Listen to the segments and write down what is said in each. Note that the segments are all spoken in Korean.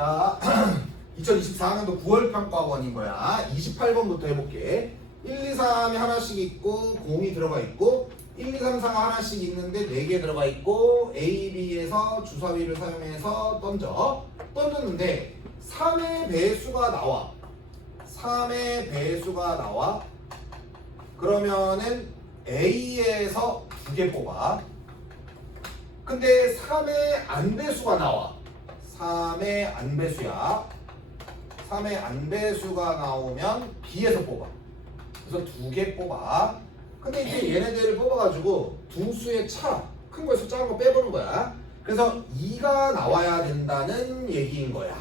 자, 2024학년도 9월 평가원인 거야. 28번부터 해볼게. 1, 2, 3이 하나씩 있고 0이 들어가 있고 1, 2, 3, 4가 하나씩 있는데 4개 들어가 있고 A, B에서 주사위를 사용해서 던졌는데 3의 배수가 나와. 3의 배수가 나와. 그러면은 A에서 2개 뽑아. 근데 3의 안배수가 나와. 3의 안배수야. 3의 안배수가 나오면 B에서 뽑아. 그래서 2개 뽑아. 근데 이제 얘네들을 뽑아가지고 두 수의 차, 큰 거에서 작은 거 빼보는 거야. 그래서 2가 나와야 된다는 얘기인 거야.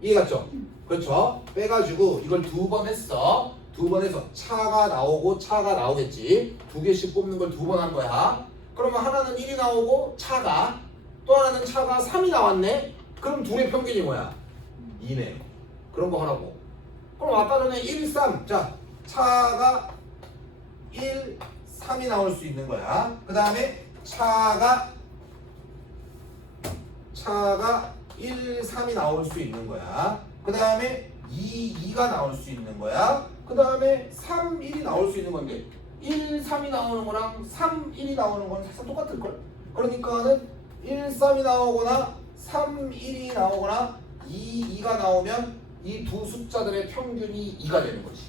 이해갔죠? 그렇죠? 빼가지고 이걸 2번 했어. 2번 해서 차가 나오고 차가 나오겠지. 2개씩 뽑는 걸 2번 한 거야. 그러면 하나는 1이 나오고 차가, 또 하나는 차가 3이 나왔네. 그럼 둘의 평균이 뭐야? 2네. 그런 거 하라고. 그럼 아까 전에 1, 3. 자, 차가 1, 3이 나올 수 있는 거야. 그 다음에 차가 1, 3이 나올 수 있는 거야. 그 다음에 2가 나올 수 있는 거야. 그 다음에 3, 1이 나올 수 있는 건데 1, 3이 나오는 거랑 3, 1이 나오는 건 사실 똑같을걸? 그러니까는 1, 3이 나오거나 3, 1이 나오거나 2가 나오면 이 두 숫자들의 평균이 2가 되는 거지.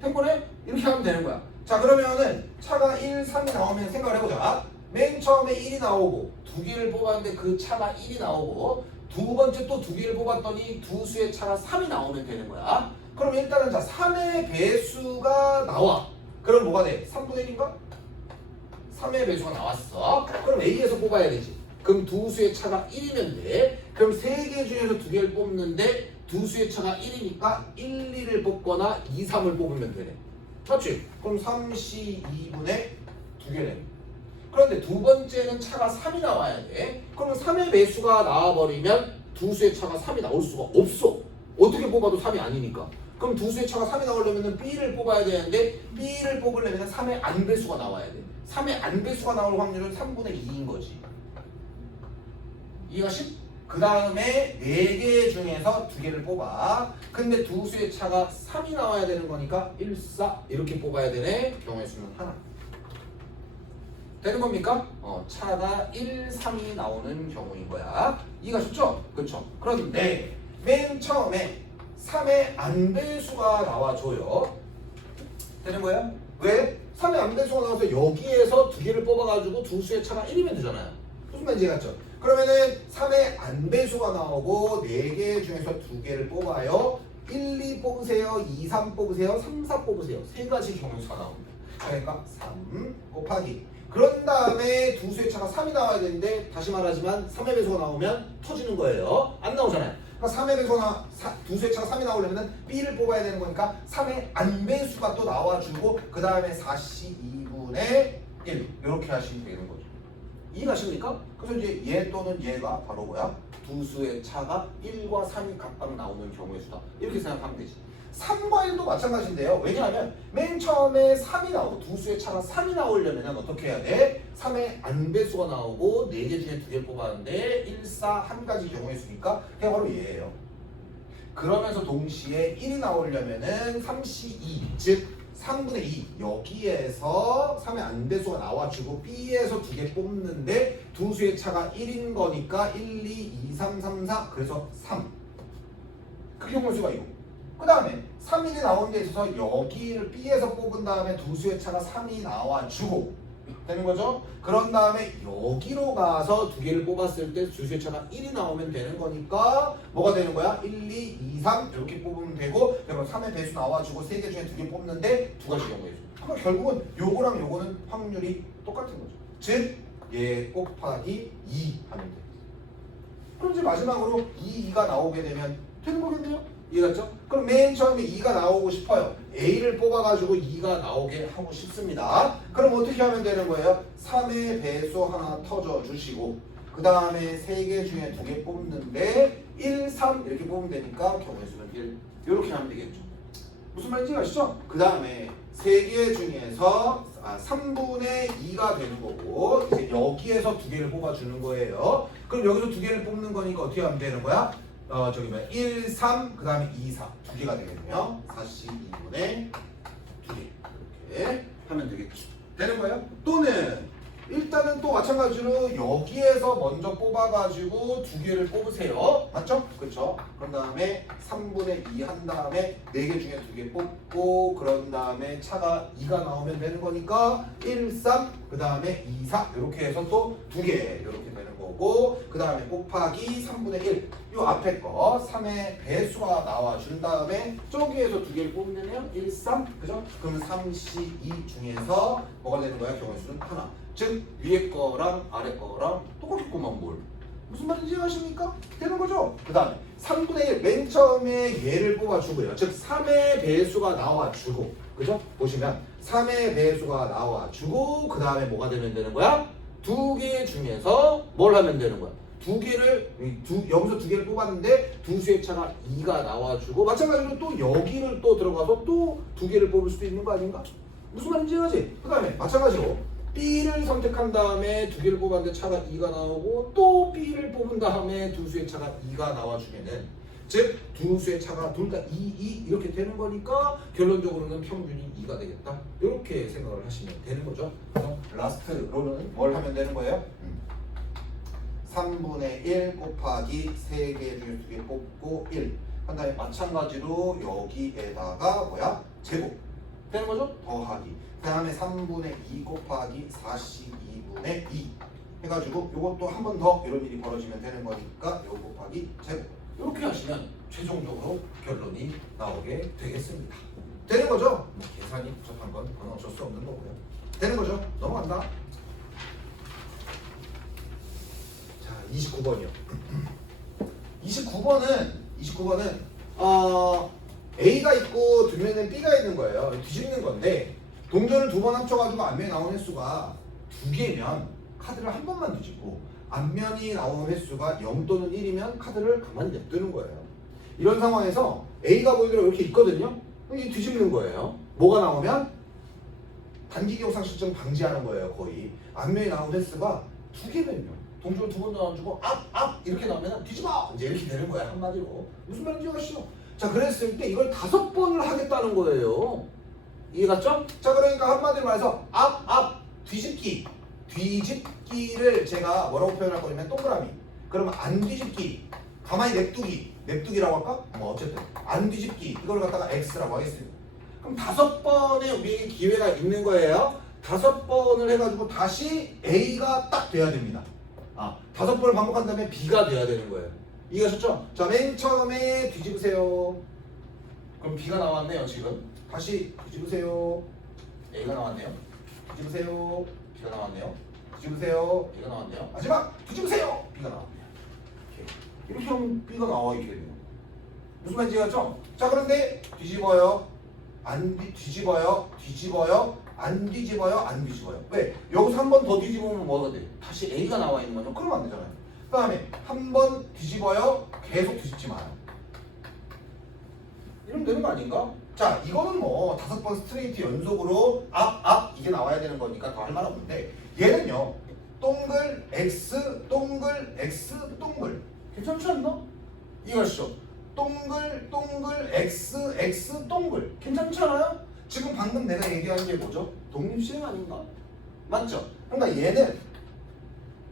된 거네? 이렇게 하면 되는 거야. 자, 그러면은 차가 1, 3이 나오면 생각을 해보자. 맨 처음에 1이 나오고 2개를 뽑았는데 그 차가 1이 나오고 두 번째 또 2개를 뽑았더니 두 수의 차가 3이 나오면 되는 거야. 그럼 일단은 자 3의 배수가 나와. 그럼 뭐가 돼? 3분의 1인가? 3의 배수가 나왔어. 그럼 A에서 뽑아야 되지. 그럼 두 수의 차가 1이면 돼. 그럼 3개 중에서 2개를 뽑는데 두 수의 차가 1이니까 1, 2를 뽑거나 2, 3을 뽑으면 되네. 맞지? 그럼 3C 2분의 2개네. 그런데 두 번째는 차가 3이 나와야 돼. 그러면 3의 배수가 나와버리면 두 수의 차가 3이 나올 수가 없어. 어떻게 뽑아도 3이 아니니까. 그럼 두 수의 차가 3이 나오려면 B를 뽑아야 되는데 B를 뽑으려면 3의 안배수가 나와야 돼. 3의 안배수가 나올 확률은 3분의 2인 거지. 이해가 쉽? 그 다음에 4개 중에서 2개를 뽑아. 근데 두 수의 차가 3이 나와야 되는 거니까 1, 4 이렇게 뽑아야 되네. 경우의 수는 하나. 되는 겁니까? 차가 1, 3이 나오는 경우인 거야. 이해가 쉽죠? 그렇죠? 그런데 맨 처음에 3의 안배수가 나와줘요. 되는 거예요? 왜? 3의 안배수가 나와서 여기에서 2개를 뽑아가지고 두 수의 차가 1이면 되잖아요. 무슨 말인지 이해갔죠? 그러면은 3의 안배수가 나오고 4개 중에서 2개를 뽑아요. 1, 2 뽑으세요. 2, 3 뽑으세요. 3, 4 뽑으세요. 세 가지 경우수가 나옵니다. 그러니까 3 곱하기. 그런 다음에 두 수의 차가 3이 나와야 되는데 다시 말하지만 3의 배수가 나오면 터지는 거예요. 안 나오잖아요. 그러니까 3의 배수나 두 수의 차가 3이 나오려면 B를 뽑아야 되는 거니까 3의 안배수가 또 나와주고 그 다음에 4C 2분의 1 이렇게 하시면 되는 거죠. 이해가십니까? 그래서 이제 얘 또는 얘가 바로 뭐야? 두 수의 차가 1과 3이 각각 나오는 경우의 수다. 이렇게 생각하면 되지. 3과 1도 마찬가지인데요. 왜냐하면 맨 처음에 3이 나오고 두 수의 차가 3이 나오려면 어떻게 해야 돼? 3의 안배수가 나오고 4개 중에 2개 뽑았는데 1, 4, 한 가지 경우의 수니까 그게 바로 얘예요. 그러면서 동시에 1이 나오려면은 3C2 즉 3분의 2 여기에서 3의 안배수가 나와주고 B에서 2개 뽑는데 두 수의 차가 1인 거니까 1, 2, 2, 3, 3, 4 그래서 3 그 경우의 수가 이거. 그 다음에 3일이 나오는 데 있어서 여기를 B에서 뽑은 다음에 두 수의 차가 3이 나와주고 되는 거죠? 그런 다음에 여기로 가서 2개를 뽑았을 때 두 수의 차가 1이 나오면 되는 거니까 뭐가 되는 거야? 1, 2, 2, 3 이렇게 뽑으면 되고 그러면 3의 배수 나와주고 3개 중에 2개 뽑는데 두 가지 경우의 수. 그럼 결국은 요거랑 요거는 확률이 똑같은 거죠. 즉 얘 곱하기 2 하면 돼. 그럼 이제 마지막으로 2가 나오게 되면 되는 거겠네요? 이해갔죠? 그럼 맨 처음에 2가 나오고 싶어요. A를 뽑아가지고 2가 나오게 하고 싶습니다. 그럼 어떻게 하면 되는 거예요? 3의 배수 하나 터져주시고 그 다음에 3개 중에 2개 뽑는데 1, 3 이렇게 뽑으면 되니까 경우의 수는 1 이렇게 하면 되겠죠. 무슨 말인지 아시죠? 그 다음에 3개 중에서 3분의 2가 되는 거고 이제 여기에서 2개를 뽑아주는 거예요. 그럼 여기서 2개를 뽑는 거니까 어떻게 하면 되는 거야? 저기 뭐야 1, 3, 그 다음에 2, 4 2개가 되겠네요. 42분의 2개 이렇게 하면 되겠죠. 되는 거예요? 또는 일단은 또 마찬가지로 여기에서 먼저 뽑아가지고 2개를 뽑으세요. 맞죠? 그렇죠? 그런 다음에 3분의 2 한 다음에 4개 중에 2개 뽑고 그런 다음에 차가 2가 나오면 되는 거니까 1, 3, 그 다음에 2, 4 이렇게 해서 또 2개 이렇게 되는 거고 그 다음에 곱하기 3분의 1 요 앞에 거 3의 배수가 나와준 다음에 저기에서 2개를 뽑으면요 1, 3 그죠? 그럼 32 중에서 뭐가 되는 거야? 경우의 수는 하나. 즉 위에 거랑 아래 거랑 똑같겠구만 뭘. 무슨 말인지 아십니까? 되는 거죠? 그 다음에 3분의 1 맨 처음에 얘를 뽑아주고요. 즉 3의 배수가 나와주고 그죠? 보시면 3의 배수가 나와주고 그 다음에 뭐가 되면 되는 거야? 2개 중에서 뭘 하면 되는 거야? 2개를 여기서 2개를 뽑았는데 두 수의 차가 2가 나와주고 마찬가지로 또 여기를 또 들어가서 또 2개를 뽑을 수도 있는 거 아닌가? 무슨 말인지 알지? 그 다음에 마찬가지로 B를 선택한 다음에 2개를 뽑았는데 차가 2가 나오고 또 B를 뽑은 다음에 두 수의 차가 2가 나와주면은 즉 두 수의 차가 둘 다 2, 2 이렇게 되는 거니까 결론적으로는 평균이 2가 되겠다. 이렇게 생각을 하시면 되는 거죠. 그래서 라스트로는 뭘 하면 되는 거예요? 3분의 1 곱하기 3개 중에 2개 뽑고 1. 한 다음에 마찬가지로 여기에다가 뭐야? 제곱. 되는 거죠? 더하기. 그 다음에 3분의 2 곱하기 42분의 2 해가지고 요것도 한 번 더 이런 일이 벌어지면 되는 거니까 요 곱하기 제곱. 이렇게 하시면 최종적으로 결론이 나오게 되겠습니다. 되는 거죠? 뭐 계산이 복잡한 건 어쩔 수 없는 거고요. 되는 거죠? 넘어간다. 자, 29번이요. 29번은 A가 있고 뒷면에 B가 있는 거예요. 뒤집는 건데 동전을 2번 합쳐가지고 앞면에 나온 횟수가 2개면 카드를 한 번만 뒤집고 앞면이 나온 횟수가 0 또는 1이면 카드를 가만히 냅두는 거예요. 이런 상황에서 A가 보이대로 이렇게 있거든요. 이게 뒤집는 거예요. 뭐가 나오면 단기기억 상실증 방지하는 거예요. 거의 앞면이 나온 횟수가 2개면요. 동전을 2번 나눠주고 앞 이렇게 나오면 뒤집어 이제 이렇게 되는 거야. 한마디로 무슨 말인지 아시죠? 자 그랬을 때 이걸 5번을 하겠다는 거예요. 이해갔죠? 자 그러니까 한마디로 말해서 앞 뒤집기를 제가 뭐라고 표현할 거냐면 동그라미. 그러면 안 뒤집기 가만히 냅두기라고 할까? 뭐 어쨌든 안 뒤집기 이걸 갖다가 X라고 하겠습니다. 그럼 5번의 우리에게 기회가 있는 거예요. 5번을 해가지고 다시 A가 딱 돼야 됩니다. 5번을 반복한 다음에 B가 돼야 되는 거예요. 이해하셨죠? 자, 맨 처음에 뒤집으세요. 그럼 B가 나왔네요, 지금. 다시 뒤집으세요. A가 나왔네요. 뒤집으세요. B가 나왔네요. 뒤집으세요. A가 나왔네요. 마지막 뒤집으세요. B가 나왔네요. 이렇게 하면 B가 나와 있게 돼요. 무슨 말인지 알죠? 자, 그런데 뒤집어요. 뒤집어요. 안 뒤집어요. 왜? 여기서 한 번 더 뒤집으면 뭐가 돼? 다시 A가 나와 있는 거죠. 그러면 안 되잖아요. 그 다음에 한 번 뒤집어요. 계속 뒤집지 마요. 이러면 되는 거 아닌가? 자, 이거는 뭐 5번 스트레이트 연속으로 앞 이게 나와야 되는 거니까 더 할 말 없는데 얘는요. 동글 X 동글 X 동글 괜찮지 않나? 이해하시죠? 동글 X 동글 괜찮지 않아요? 지금 방금 내가 얘기한 게 뭐죠? 독립시행 아닌가? 맞죠? 그러니까 얘는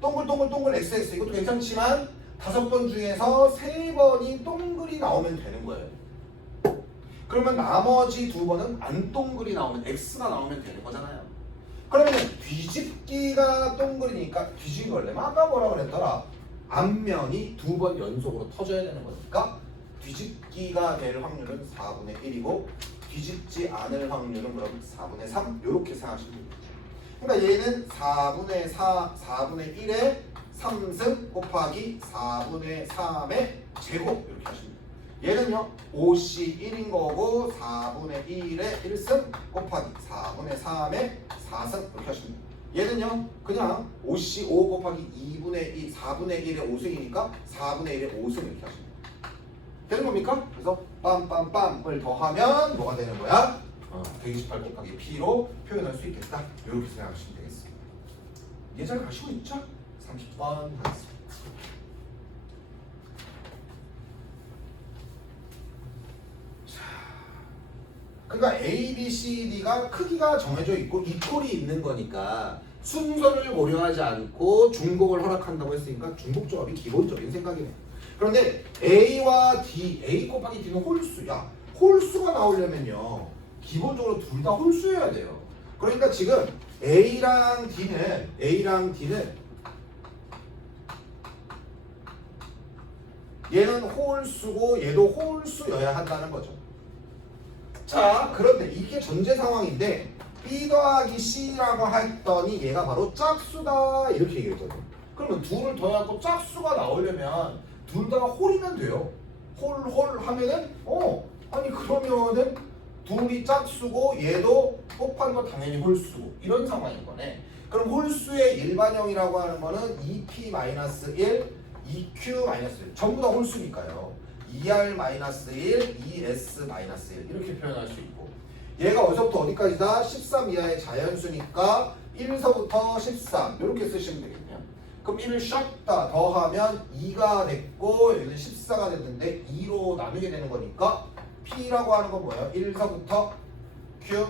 동글 XX 이것도 괜찮지만 5번 중에서 3번이 동글이 나오면 되는 거예요. 그러면 나머지 2번은 안 동글이 나오면 X가 나오면 되는 거잖아요. 그러면 뒤집기가 동글이니까 뒤집기 걸려면 아까 뭐라 그랬더라? 앞면이 2번 연속으로 터져야 되는 거니까 뒤집기가 될 확률은 4분의 1이고 뒤집지 않을 확률은 그럼 4분의 3 이렇게 생각하시면 됩니다. 그러니까 얘는 4분의 1의 3승 곱하기 4분의 3의 제곱 이렇게 하시면 돼요. 얘는요 5시 1인 거고 4분의 1의 1승 곱하기 4분의 3의 4승 이렇게 하시면 돼요. 얘는요 그냥 5시 5 곱하기 2분의 2 4분의 1의 5승이니까 4분의 1의 5승 이렇게 하시면 돼요. 되는 겁니까? 그래서 빰빰빰을 더하면 뭐가 되는 거야? 128 곱하기 P로 표현할 수 있겠다. 이렇게 생각하시면 되겠습니다. 이해 잘 가시고 있죠? 30번 하겠습니다. 그러니까 A, B, C, D가 크기가 정해져 있고 이퀄이 있는 거니까 순서를 고려하지 않고 중복을 허락한다고 했으니까 중복 조합이 기본적인 생각이네요. 그런데 A와 D, A 곱하기 D는 홀수야. 홀수가 나오려면요 기본적으로 둘 다 홀수여야 돼요. 그러니까 지금 A랑 D는 얘는 홀수고 얘도 홀수여야 한다는 거죠. 자, 그런데 이게 전제 상황인데 B 더하기 C라고 했더니 얘가 바로 짝수다 이렇게 얘기했거든요. 그러면 둘을 더해갖고 짝수가 나오려면 둘 다 홀이면 돼요. 홀 하면은 아니 그러면은 둘이 짝수고 얘도 곱한 거 당연히 홀수고 이런 상황인 거네. 그럼 홀수의 일반형이라고 하는 거는 2p-1 2q-1 전부 다 홀수니까요. 2r-1 2s-1 이렇게 표현할 수 있고 얘가 어디서부터 어디까지다? 13 이하의 자연수니까 1서부터 13 이렇게 쓰시면 되겠네요. 그럼 1을 샥다 더하면 2가 됐고 여기는 14가 됐는데 2로 나누게 되는 거니까 P라고 하는 건 뭐예요? 1서부터 Q,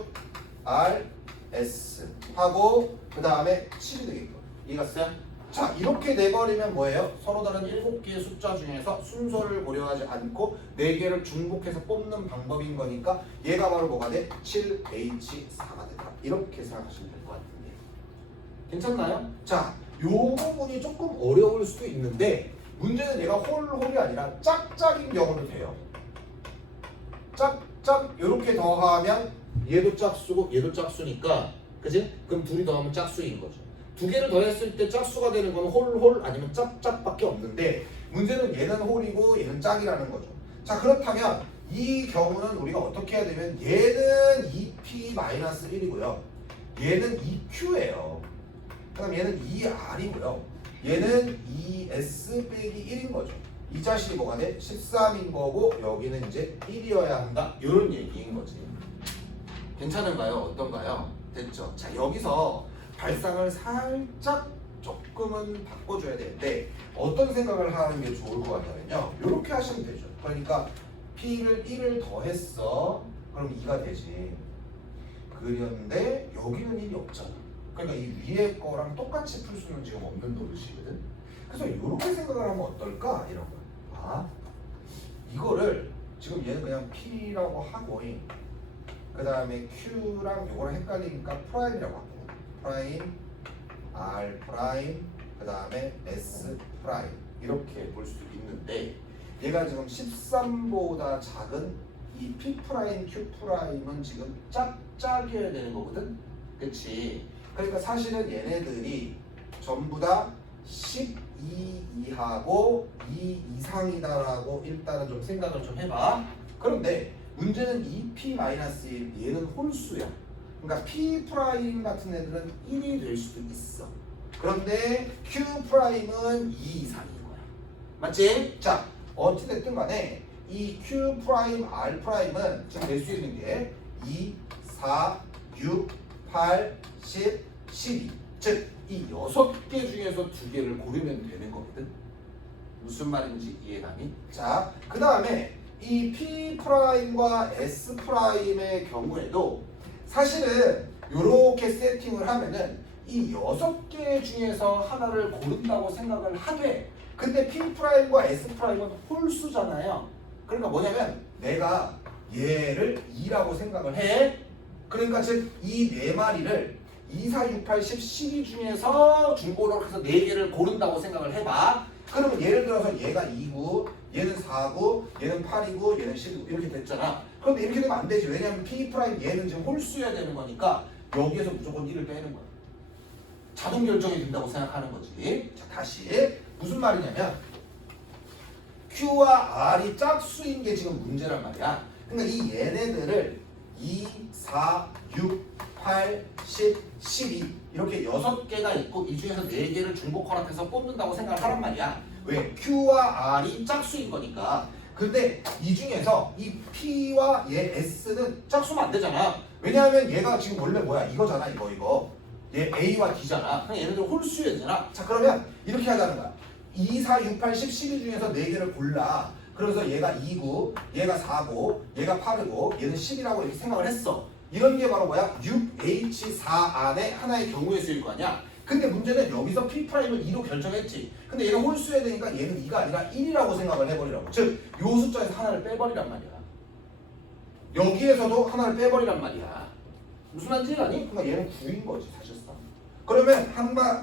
R, S 하고 그 다음에 7이 되겠고 이해갔어요? 자 이렇게 내버리면 뭐예요? 서로 다른 7개의 숫자 중에서 순서를 고려하지 않고 4개를 중복해서 뽑는 방법인 거니까 얘가 바로 뭐가 돼? 7H4가 된다 이렇게 생각하시면 될 것 같은데 괜찮나요? 자 요 부분이 조금 어려울 수도 있는데 문제는 얘가 홀이 아니라 짝짝인 경우도 돼요. 짝짝 이렇게 더하면 얘도 짝수고 얘도 짝수니까 그치? 그럼 둘이 더하면 짝수인 거죠. 두 개를 더했을 때 짝수가 되는 건 홀 아니면 짝짝밖에 없는데 문제는 얘는 홀이고 얘는 짝이라는 거죠. 자 그렇다면 이 경우는 우리가 어떻게 해야 되면 얘는 2p-1이고요. 얘는 2q예요. 그다음 얘는 2r이고요. 얘는 2s-1인 거죠. 이 자식이 뭐가 돼? 13인 거고 여기는 이제 1이어야 한다. 이런 얘기인 거지. 괜찮은가요? 어떤가요? 됐죠? 자 여기서 발상을 살짝 조금은 바꿔줘야 되는데 어떤 생각을 하는 게 좋을 것 같냐면요. 이렇게 하시면 되죠. 그러니까 P를 1을 더했어. 그럼 2가 되지. 그런데 여기는 1이 없잖아. 그러니까 이 위에 거랑 똑같이 풀 수는 지금 없는 노릇이거든. 그래서 이렇게 생각을 하면 어떨까? 이런 거. 이거를 지금 얘는 그냥 P라고 하고 그 다음에 Q랑 요거랑 헷갈리니까 프라임이라고 하고 프라임, R 프라임, 그 다음에 S 프라임 이렇게 볼 수도 있는데 얘가 지금 13보다 작은 이 P 프라임, Q 프라임은 지금 짝짝이어야 되는 거거든. 그치? 그러니까 사실은 얘네들이 전부 다 12 이하고 2 이상이다라고 일단은 좀 생각을 좀 해봐. 그런데 문제는 2p-1 얘는 홀수야. 그러니까 p 프라임 같은 애들은 1이 될 수도 있어. 그런데 q 프라임은 2 이상인 거야. 맞지? 자 어찌됐든 간에 이 q 프라임 r 프라임은 지금 낼 수 있는 게 2, 4, 6, 8, 10, 12. 즉 이 6개 중에서 2개를 고르면 되는 거거든. 무슨 말인지 이해가니? 자, 그 다음에 이 P 프라임과 S 프라임의 경우에도 사실은 이렇게 세팅을 하면은 이 6개 중에서 하나를 고른다고 생각을 하되 근데 P 프라임과 S 프라임은 홀수잖아요. 그러니까 뭐냐면 내가 얘를 2라고 생각을 해. 그러니까 즉 이 네 마리를 2, 4, 6, 8, 10, 12 중에서 중고로 해서 4개를 고른다고 생각을 해봐. 그러면 예를 들어서 얘가 2구, 얘는 4구, 얘는 8이고, 얘는 10이고 이렇게 됐잖아. 그런데 이렇게 되면 안 되지. 왜냐면 P 프라임 얘는 지금 홀수여야 되는 거니까 여기에서 무조건 1을 빼는 거야. 자동 결정이 된다고 생각하는 거지. 자 다시 무슨 말이냐면 Q와 R이 짝수인 게 지금 문제란 말이야. 그러니까 이 얘네들을 2, 4, 6, 8, 10, 12 이렇게 6개가 있고 이 중에서 4개를 중복 허락해서 뽑는다고 생각을 하란 말이야. 왜? Q와 R이 짝수인 거니까. 근데 이 중에서 이 P와 얘 S는 짝수면 안 되잖아. 왜냐하면 얘가 지금 원래 뭐야? 이거잖아, 이거. 얘 A와 D잖아. 그냥 얘네들 홀수여야 되잖아. 자, 그러면 이렇게 하자는 거야. 2, 4, 6, 8, 10, 12 중에서 4개를 골라. 그래서 얘가 2고, 얘가 4고, 얘가 8이고, 얘는 10이라고 이렇게 생각을 했어. 이런 게 바로 뭐야? 6H4 안에 하나의 경우의 수일 거 아니야? 근데 문제는 여기서 P'을 2로 결정했지. 근데 얘가 홀수여야 되니까 얘는 2가 아니라 1이라고 생각을 해버리라고. 즉, 요 숫자에서 하나를 빼버리란 말이야. 여기에서도 하나를 빼버리란 말이야. 무슨 말인지 아니? 그러니까 얘는 9인 거지, 사실상. 그러면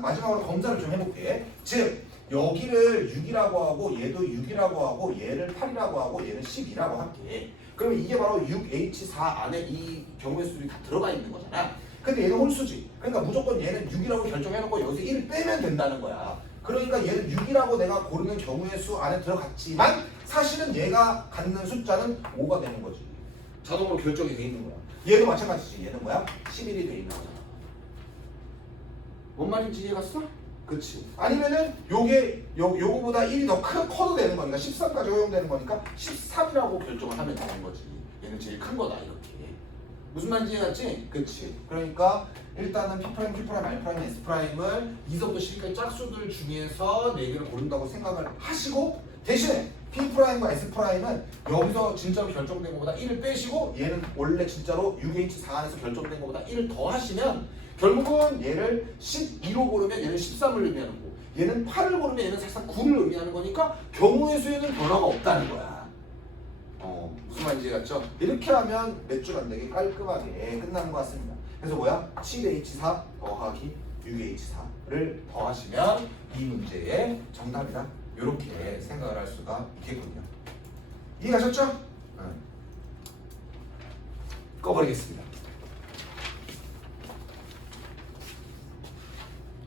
마지막으로 검사를 좀 해볼게. 즉, 여기를 6이라고 하고 얘도 6이라고 하고 얘를 8이라고 하고 얘는 10이라고 할게. 그러면 이게 바로 6H4 안에 이 경우의 수들이 다 들어가 있는 거잖아. 근데 얘는 홀수지. 그러니까 무조건 얘는 6이라고 결정해놓고 여기서 1을 빼면 된다는 거야. 그러니까 얘는 6이라고 내가 고르는 경우의 수 안에 들어갔지만 사실은 얘가 갖는 숫자는 5가 되는 거지. 자동으로 결정이 돼 있는 거야. 얘도 마찬가지지. 얘는 뭐야? 11이 돼 있는 거잖아. 뭔 말인지 이해갔어? 그치. 아니면은 요거보다 1이 더 커도 되는 거니까 13까지 허용되는 거니까 13이라고 결정을 하면 되는 거지. 얘는 제일 큰 거다 이렇게. 무슨 말인지 이해갔지? 그치. 그러니까 일단은 P', Q', R', S'을 2서부터 10까지 짝수들 중에서 4개를 고른다고 생각을 하시고 대신에 P'과 S'은 여기서 진짜로 결정된 것보다 1을 빼시고 얘는 원래 진짜로 6H4 안에서 결정된 것보다 1을 더 하시면 결국은 얘를 12로 고르면 얘는 13을 의미하는 거고 얘는 8을 고르면 얘는 사실상 9를 의미하는 거니까 경우의 수에는 변화가 없다는 거야. 무슨 말인지 알겠죠? 이렇게 하면 몇 줄 안 되게 깔끔하게 끝나는 것 같습니다. 그래서 뭐야? 7H4 더하기 6H4를 더하시면 이 문제의 정답이다. 이렇게 생각을 할 수가 있겠군요. 이해가셨죠? 꺼버리겠습니다.